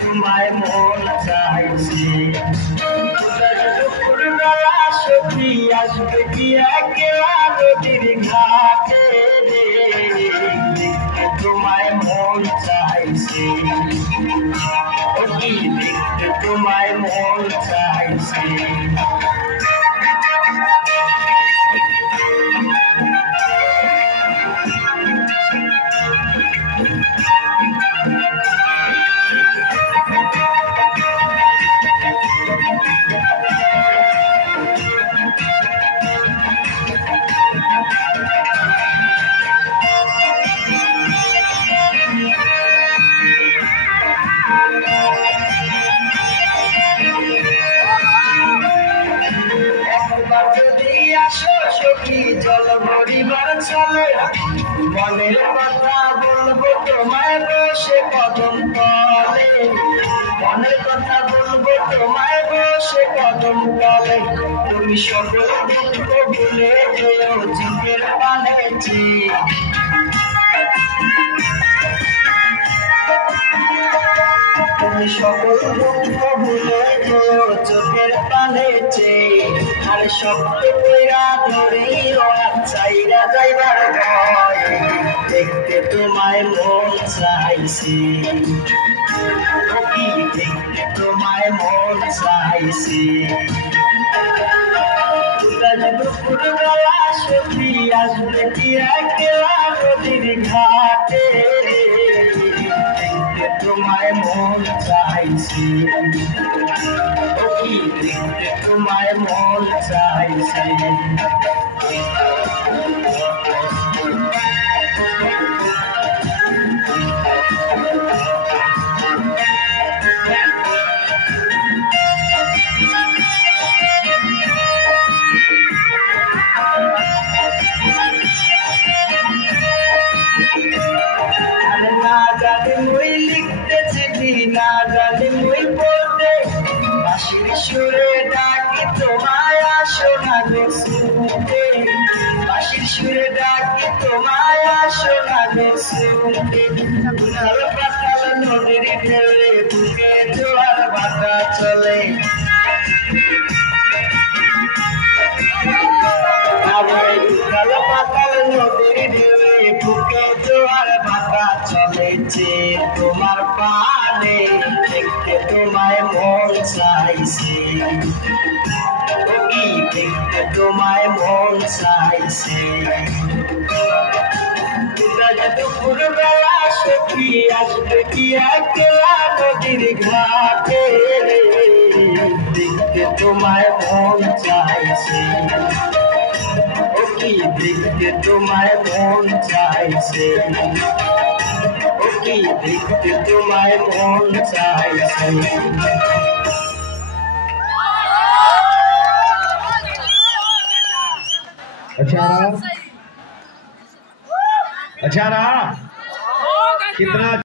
তোমায় মন চাইছে। দুপুরবেলা সখী আসবে কি একলা নদীর ঘাটে, দেখতে তোমায় মন চাইছে। ও কি দেখতে তোমায় মন চাইছে। সখী জল ভরিবার চলে, মনের কথা বলবো তোমায় বসে কদম তলে, মনের কথা বলবো তোমায় বসে কদম তলে। তুমি সকল দুঃখ ভুলে যেও চোখের পানে চেয়ে, তুমি সকল দুঃখ ভুলে যেও চোখের পানে চেয়ে। আর শব্দ কইরা ধরিও আর চাইরা যাইবার ভয়, দেখতে তোমায় মন চাইছে। কি দেখতে তোমায় মন চাইছে। দুপুরবেলা সখী আসবে কি একলা নদীর ঘাটে, দেখতে তোমায় মন চাইছে। ও কি দেখতে তোমায় মন চাইছে। না জানি মুই লিখতে চিঠি, না জানি মুই পড়তে, বাঁশির সুরে ডাকি তোমায় আসো না গো শুনতে, বাঁশির সুরে ডাকি তোমায় আসো না গো শুনতে। উথাল পাতাল নদীর ঢেউয়ে বুকে জোয়ার ভাটা চলে, উথাল পাতাল নদীর ঢেউয়ে বুকে জোয়ার ভাটা চলেছে তোমার পানে, দেখতে তোমায় মন চাইছে। ও কি দেখতে তোমায় মন চাইছে। দুপুরবেলা সখী আসবে কি একলা নদীর ঘাটে, দেখতে তোমায় মন চাইছে। ও কি দেখতে তোমায় মন চাইছে। ও কি দেখতে তোমায় মন চাইছে। अच्छा रहा कितना